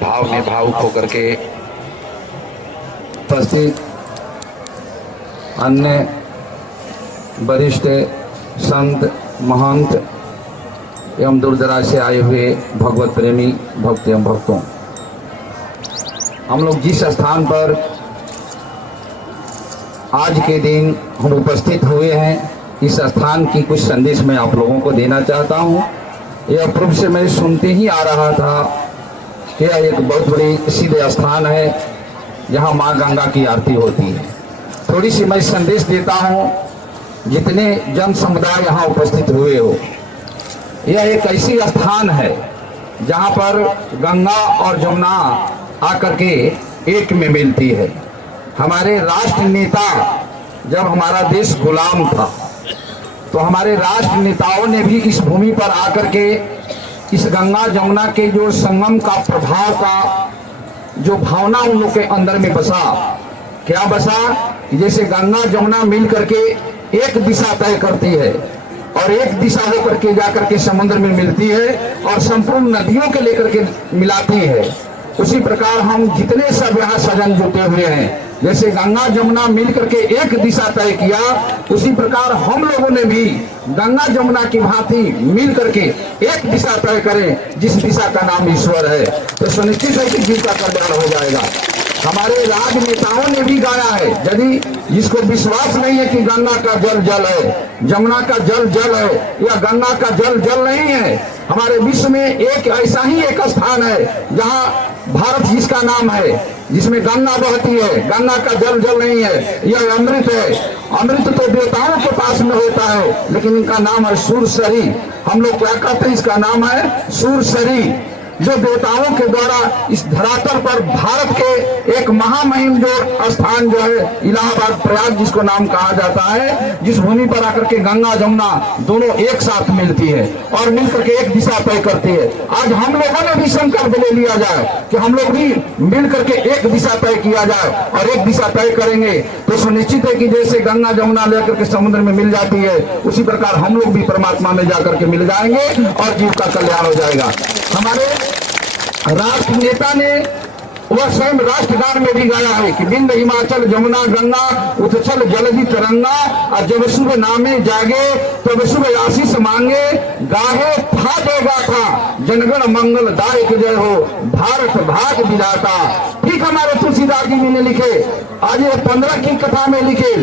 भाव में भावुक होकर के उपस्थित अन्य वरिष्ठ संत महंत एवं दूर दराज से आए हुए भगवत प्रेमी भक्त एवं भक्तों, हम लोग जिस स्थान पर आज के दिन हम उपस्थित हुए हैं, इस स्थान की कुछ संदेश मैं आप लोगों को देना चाहता हूं। यह पूर्व से मैं सुनते ही आ रहा था कि यह एक बहुत बड़ी सिद्ध स्थान है जहां मां गंगा की आरती होती है। थोड़ी सी मैं संदेश देता हूं, जितने जन समुदाय यहाँ उपस्थित हुए हो, यह एक ऐसी स्थान है जहां पर गंगा और जमुना आकर के एक में मिलती है। हमारे राष्ट्र नेता, जब हमारा देश गुलाम था तो हमारे राष्ट्र नेताओं ने भी इस भूमि पर आकर के इस गंगा जमुना के जो संगम का प्रभाव का जो भावना उन लोग के अंदर में बसा, क्या बसा, जैसे गंगा जमुना मिल करके एक दिशा तय करती है और एक दिशा होकर के जाकर के समुद्र में मिलती है और संपूर्ण नदियों के लेकर के मिलाती है। उसी प्रकार हम जितने सब यहाँ सजन जुटे हुए हैं, जैसे गंगा जमुना मिल करके एक दिशा तय किया, उसी प्रकार हम लोगों ने भी गंगा जमुना की भांति मिल करके एक दिशा तय करें, जिस दिशा का नाम ईश्वर है, तो सुनिश्चित है कि जीव का कल्याण हो जाएगा। हमारे राजनेताओं ने भी गाया है, यदि जिसको विश्वास नहीं है कि गंगा का जल जल है, जमुना का जल जल है या गंगा का जल जल नहीं है, हमारे विश्व में एक ऐसा ही एक स्थान है जहां भारत जिसका नाम है, जिसमें गंगा बहती है, गंगा का जल जल नहीं है, यह अमृत है। अमृत तो देवताओं के पास में होता है, लेकिन इनका नाम है सूरसरी। हम लोग क्या कहते हैं, इसका नाम है सूरसरी, जो देवताओं के द्वारा इस धरातल पर भारत के एक महामहिम जो स्थान जो है इलाहाबाद प्रयाग जिसको नाम कहा जाता है, जिस भूमि पर आकर के गंगा जमुना दोनों एक साथ मिलती है और मिलकर के एक दिशा तय करती है। आज हम लोगों ने भी संकल्प ले लिया जाए कि हम लोग भी मिल करके एक दिशा तय किया जाए और एक दिशा तय करेंगे तो सुनिश्चित है कि जैसे गंगा जमुना लेकर के समुद्र में मिल जाती है, उसी प्रकार हम लोग भी परमात्मा में जाकर के मिल जाएंगे और जीव का कल्याण हो जाएगा। हमारे राष्ट्र नेता ने वह स्वयं राष्ट्रगान में भी गाया है कि बिंद हिमाचल जमुना गंगा उथल जलधि तरंगा, और जब सुबह नामे जागे तब सुबह आशीष मांगे, गाहे था देगा था जनगण मंगल दायक जय हो, भारत भाग विधाता। ठीक हमारे तुलसीदास जी ने लिखे, आज ये 15 की कथा में लिखे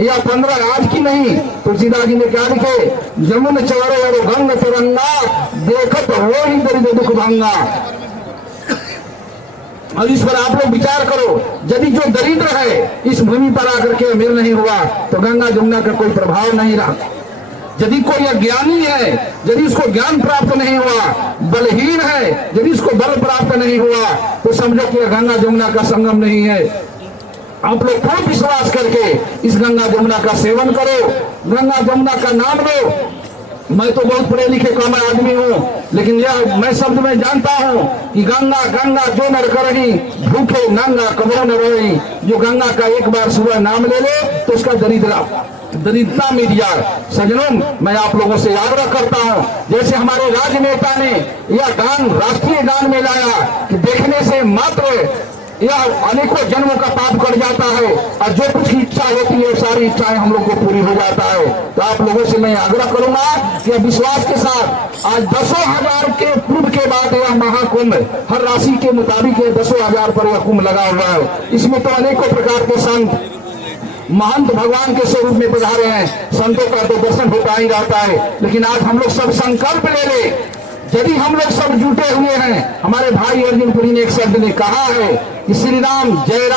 या 15 आज की नहीं, तुलसीदास जी ने क्या लिखे, जमुन चौरे और गंग तिरंगा, देखत हो ही दरिद्र दुख भंगा। अब इस पर आप लोग विचार करो, यदि जो दरिद्र है इस भूमि पर आकर के अमीर नहीं हुआ तो गंगा जमुना का कोई प्रभाव नहीं रहा। यदि कोई अज्ञानी है, यदि उसको ज्ञान प्राप्त नहीं हुआ, बलहीन है, यदि उसको बल प्राप्त नहीं हुआ, तो समझो कि गंगा जमुना का संगम नहीं है। आप लोग पूर्ण विश्वास करके इस गंगा जमुना का सेवन करो, गंगा जमुना का नाम लो। मैं तो बहुत पढ़े लिखे कम आदमी हूँ, लेकिन यह मैं शब्द में जानता हूँ कि गंगा गंगा जो नर करही, भूखे नंगा कबो न रही। जो गंगा का एक बार सुबह नाम ले ले तो उसका दरिद्रता मिट जाए। सज्जनों, मैं आप लोगों से आग्रह करता हूँ, जैसे हमारे राजनेता ने यह गान राष्ट्रीय गान में लाया कि देखने से मात्र यह अनेकों जन्मों का पाप कट जाता है और जो कुछ की इच्छा होती है सारी इच्छाएं हम लोग को पूरी हो जाता है। तो आप लोगों से मैं आग्रह करूंगा कि विश्वास के साथ आज 10,000 के पूर्व के बाद यह महाकुंभ हर राशि के मुताबिक 10,000 पर यह कुंभ लगा हुआ है। इसमें तो अनेकों प्रकार के संत महंत भगवान के स्वरूप में पधारे हैं। संतों का तो दर्शन होता ही रहता है, लेकिन आज हम लोग सब संकल्प ले ले, यदि हम लोग सब जुटे हुए हैं। हमारे भाई अर्जुन पुरी ने एक शब्द ने कहा है कि श्री राम जय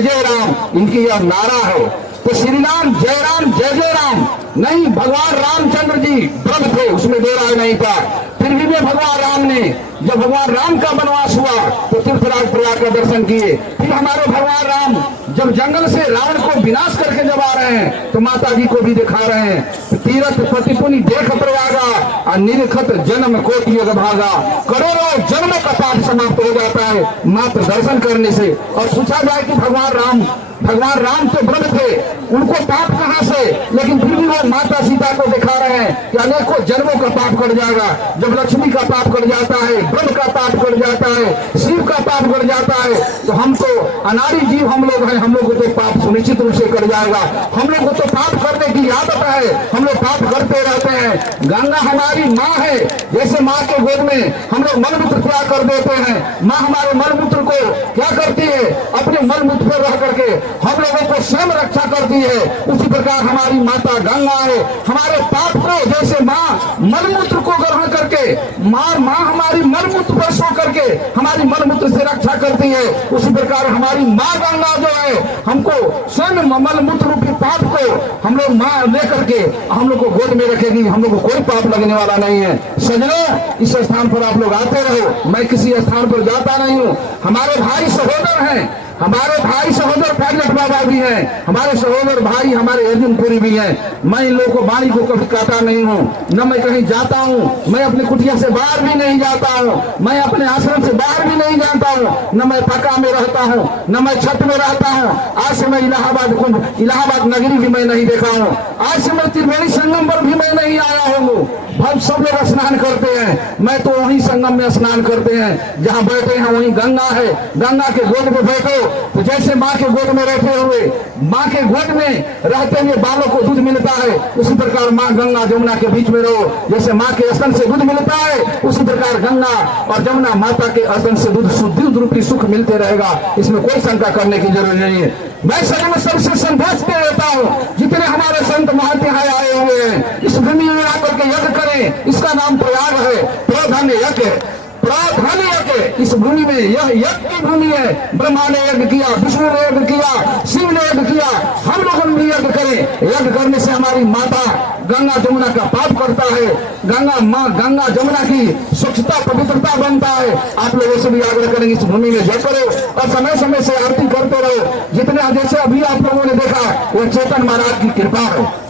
जय राम, इनकी यह नारा है। तो श्री राम जय राम नहीं, भगवान रामचंद्र जी ब्रह्म थे, उसमें दो राय नहीं था। फिर भी भगवान राम ने, जब भगवान राम का वनवास हुआ तो तीर्थराज प्रयाग का दर्शन किए। फिर हमारे भगवान राम जब जंगल से रावण को विनाश करके जब आ रहे हैं तो माता जी को भी दिखा रहे हैं। तीरथ प्रतिपुनि देख प्रयागा और निरखत जन्म कोटि भागा। करोड़ों जन्मों का पाप समाप्त हो जाता है मात्र दर्शन करने से। और पूछा जाए कि भगवान राम तो ब्रह्म थे, उनको पाप कहां से, लेकिन फिर भी वो माता सीता को दिखा रहे हैं कि अनेकों जन्मों का पाप कट जाएगा। जब लक्ष्मी का पाप कट जाता है, ब्रह्म का पाप कट जाता है, शिव का हमारा पाप कट जाता है तो हम तो अनाड़ी जीव हम लोग हैं, हम लोग को तो पाप सुनिश्चित रूप से कट जाएगा। हम लोग को तो पाप करने की आदत है, हम लोग पाप करते रहते हैं। गंगा हमारी माँ है, जैसे माँ के गोद में हम लोग मलमूत्र त्याग कर देते हैं, माँ हमारे मलमूत्र को क्या करती है, अपने मलमूत्र पर रह करके हम लोगों को स्वयं रक्षा करती है। उसी प्रकार हमारी माता गंगा है, हमारे पाप को जैसे माँ मलमूत्र को ग्रहण करके माँ हमारी मलमूत्र पर सो करके हमारी मलमूत्र से रक्षा करती है, उसी प्रकार हमारी माँ गंगा जो है हमको स्वयं मलमूत्र रूपी पाप को हम लोग माँ लेकर के हम लोग को गोद में रखेगी, हम लोग को कोई पाप लगने वाला नहीं है। सजनों, इस स्थान पर आप लोग आते रहो, मैं किसी स्थान पर जाता नहीं हूँ। हमारे भाई सहोदर हैं, हमारे भाई सहोदर फैगट बाबा भी हैं, हमारे सहोदर भाई हमारे अर्जुनपुरी भी हैं। मैं इन लोगों को वाणी को कभी काटा नहीं हूँ, न मैं कहीं जाता हूँ, मैं अपनी कुटिया से बाहर भी नहीं जाता हूँ, मैं अपने आश्रम से बाहर भी नहीं जाता हूँ, न मैं पक्का में रहता हूँ, न मैं छत में रहता हूँ। आज से मैं इलाहाबाद नगरी भी मैं नहीं देखा हूँ, आज से मैं त्रिवेणी संगम पर भी मैं नहीं आया हूँ। हम सब लोग स्नान करते हैं, मैं तो वहीं संगम में स्नान करते हैं, जहाँ बैठे हैं वहीं गंगा है। गंगा के गोद में बैठो तो जैसे माँ के गोद में रहते हुए माँ के गोद में रहते हुए बालों को दूध मिलता है, उसी प्रकार माँ गंगा जमुना के बीच में रहो। जैसे माँ के स्तन से दूध मिलता है, उसी प्रकार गंगा और जमुना माता के स्तन से दूध रूपी सुख मिलते रहेगा, इसमें कोई शंका करने की जरूरत नहीं है। मैं सभी में सबसे संदेश दे देता हूँ, जितने हमारे संत महंत यहाँ आए हुए हैं, इस भूमि में आकर के यज्ञ करें, इसका नाम प्रयाग है, प्रधान्य यज्ञ है, प्राधान्य यज्ञ। इस भूमि में यह यज्ञ की भूमि है। ब्रह्मा ने यज्ञ किया, विष्णु ने यज्ञ किया, शिव ने यज्ञ किया, हम लोग भी यज्ञ करें। यज्ञ करने से हमारी माता गंगा जमुना का पाप करता है, गंगा जमुना की स्वच्छता पवित्रता बनता है। आप लोगों से भी आग्रह करेंगे इस भूमि में जय करो और समय समय से आरती करते रहो। जितने जैसे अभी आप लोगों ने देखा वो चेतन महाराज की कृपा है।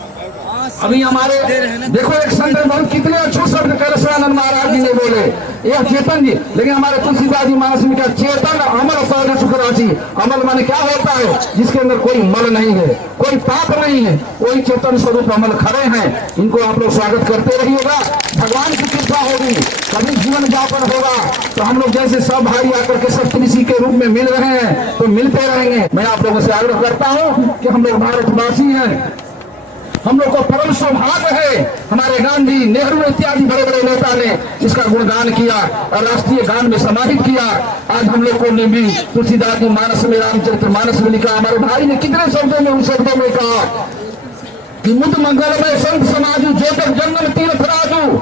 अभी हमारे देखो एक संत बहुत कितने अच्छे शब्द कैलाशानंद महाराज जी ने बोले, यह चेतन जी, लेकिन हमारे तुलसीदास जी महाराज में क्या चेतन अमल सहज सुख राशि। अमल माने क्या होता है, जिसके अंदर कोई मल नहीं है, कोई पाप नहीं है, वही चेतन स्वरूप अमल खड़े हैं। इनको आप लोग स्वागत करते रहिएगा, भगवान की कृपा होगी, कभी जीवन यापन होगा तो हम लोग जैसे सब भाई आकर के सब कृषि के रूप में मिल रहे हैं तो मिलते रहेंगे। मैं आप लोगों से आग्रह करता हूँ कि हम लोग भारतवासी हैं, हम लोग को परम सौभाग्य है। हमारे गांधी, नेहरू इत्यादि बड़े बड़े नेता ने इसका गुणगान किया और राष्ट्रीय गान में समाहित किया। आज हम लोग को ने भी तुलसीदास जी मानस में, रामचरित्र मानस में लिखा। हमारे भाई ने कितने शब्दों में, उन शब्दों में कहा कि मुद मंगलमय संत समाजू ज्योतिर जंगम तीर्थ राजू,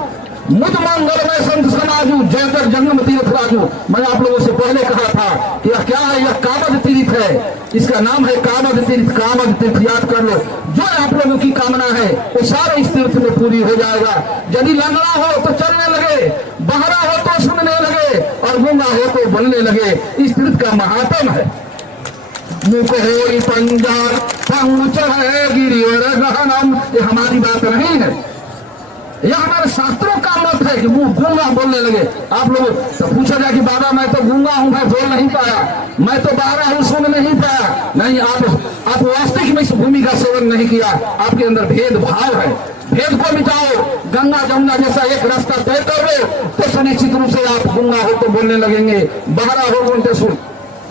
मुद मंगलमय संत समाजू ज्योतिर जंगम तीर्थ राजू। मैं आप लोगों से पहले कहा था कि यह क्या है, यह कामद तीर्थ है, इसका नाम है कामद तीर्थ। कामद तीर्थ याद कर लो, जो आप लोगों की कामना है वो सारे इस तीर्थ में पूरी हो जाएगा। यदि लंगड़ा हो तो चलने लगे, बहरा हो तो सुनने लगे और गूंगा हो तो बोलने लगे। इस तीर्थ का महात्म है। मुख हो पंजाब पहुंच है गिरिवर गहनम, ये हमारी बात नहीं है, यह हमारे शास्त्रों का मत है कि मुंह गूंगा बोलने लगे। आप लोग तो पूछा जाए कि बाबा मैं तो गूंगा हूं, मैं बोल नहीं पाया, मैं तो बहरा हूं, सुन नहीं पाया। नहीं, आप वास्तविक में इस भूमि का सेवन नहीं किया, आपके अंदर भेदभाव है। भेद को मिटाओ, गंगा जमुना जैसा एक रास्ता तय कर लो तो सुनिश्चित रूप से आप गूंगा हो तो बोलने लगेंगे, बहरा हो तो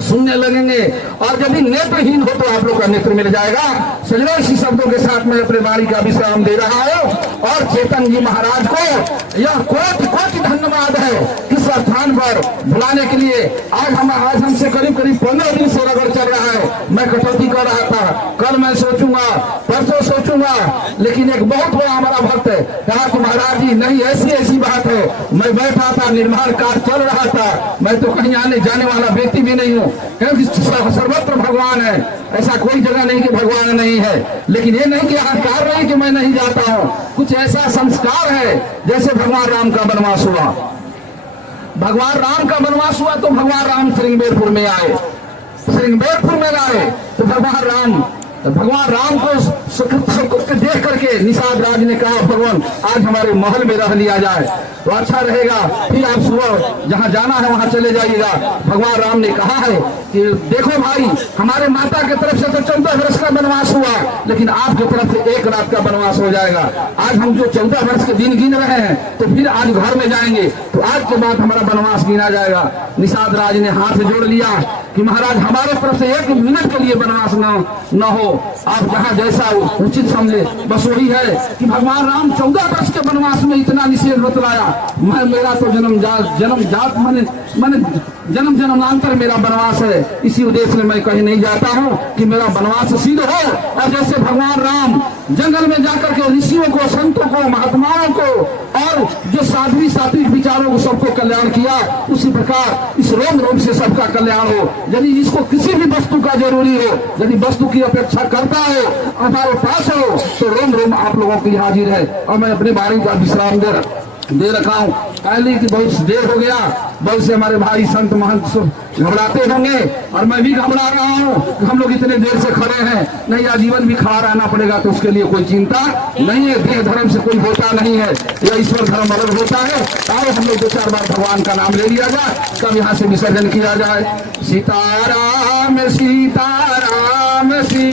सुनने लगेंगे, और यदि नेत्रहीन हो तो आप लोग का नेत्र मिल जाएगा। सजनों, इसी शब्दों के साथ मैं अपने वाणी का विश्राम दे रहा हूं और चेतन जी महाराज को यह कोटि कोटि धन्यवाद है इस स्थान पर बुलाने के लिए। आज हमसे करीब 15 दिन से रगड़ चल रहा है। मैं कटौती कर रहा था, कल मैं सोचूंगा, परसों सोचूंगा, लेकिन एक बहुत बड़ा हमारा भक्त है कहा कि महाराज जी नहीं, ऐसी बात है। मैं बैठा था, निर्माण कार्य चल रहा था, मैं तो कहीं आने जाने वाला व्यक्ति भी नहीं हूँ, क्योंकि सर्वत्र भगवान है, ऐसा कोई जगह नहीं कि भगवान नहीं है। लेकिन ये नहीं कि अहंकार नहीं कि मैं नहीं जाता हूँ, कुछ ऐसा संस्कार है जैसे भगवान राम का वनवास हुआ। भगवान राम का वनवास हुआ तो भगवान राम श्रृंगेरपुर में आए, श्रृंगेरपुर में आए तो भगवान राम को सबको देख करके निषाद राज ने कहा भगवान आज हमारे महल में रह लिया जाए तो अच्छा रहेगा, फिर आप सुबह जहाँ जाना है वहाँ चले जाइएगा। भगवान राम ने कहा है कि देखो भाई, हमारे माता की तरफ से तो 14 वर्ष का वनवास हुआ, लेकिन आपकी तरफ से 1 रात का वनवास हो जाएगा। आज हम जो 14 वर्ष के दिन गिन रहे हैं तो फिर आज घर में जाएंगे तो आज के बाद हमारा वनवास गिना जाएगा। निषाद राज ने हाथ जोड़ लिया कि महाराज हमारे तरफ से 1 मिनट के लिए वनवास न हो, आप जहाँ जैसा उचित समझे। बस वही है कि भगवान राम 14 वर्ष के वनवास में इतना निषेध बतलाया, मैं मेरा तो जन्म जात मन जन्म जन्मांतर मेरा वनवास है, इसी उद्देश्य से मैं कहीं नहीं जाता हूँ कि मेरा वनवास सिद्ध हो। और जैसे भगवान राम जंगल में जाकर के ऋषियों को, संतों को, महात्माओं को और जो साध्वी सात्विक विचारों को सबको कल्याण किया, उसी प्रकार इस रोम रोम से सबका कल्याण हो। यदि इसको किसी भी वस्तु का जरूरी हो, यदि वस्तु की अपेक्षा करता हो, हमारे पास हो, तो रोम रोम आप लोगों की हाजिर है। और मैं अपने बारी का विश्राम दे रखा हूँ। पहले की बहुत देर हो गया, बहुत से हमारे भाई संत महंत घबराते होंगे और मैं भी घबरा रहा हूँ। हम लोग इतने देर से खड़े हैं, नहीं आजीवन भी खड़ा रहना पड़ेगा तो उसके लिए कोई चिंता नहीं है। देह धर्म से कोई होता नहीं है, यह ईश्वर धर्म अलग होता है। आओ हम लोग 2-4 बार भगवान का नाम ले लिया जाए, तब यहाँ से विसर्जन किया जाए। सीताराम सीता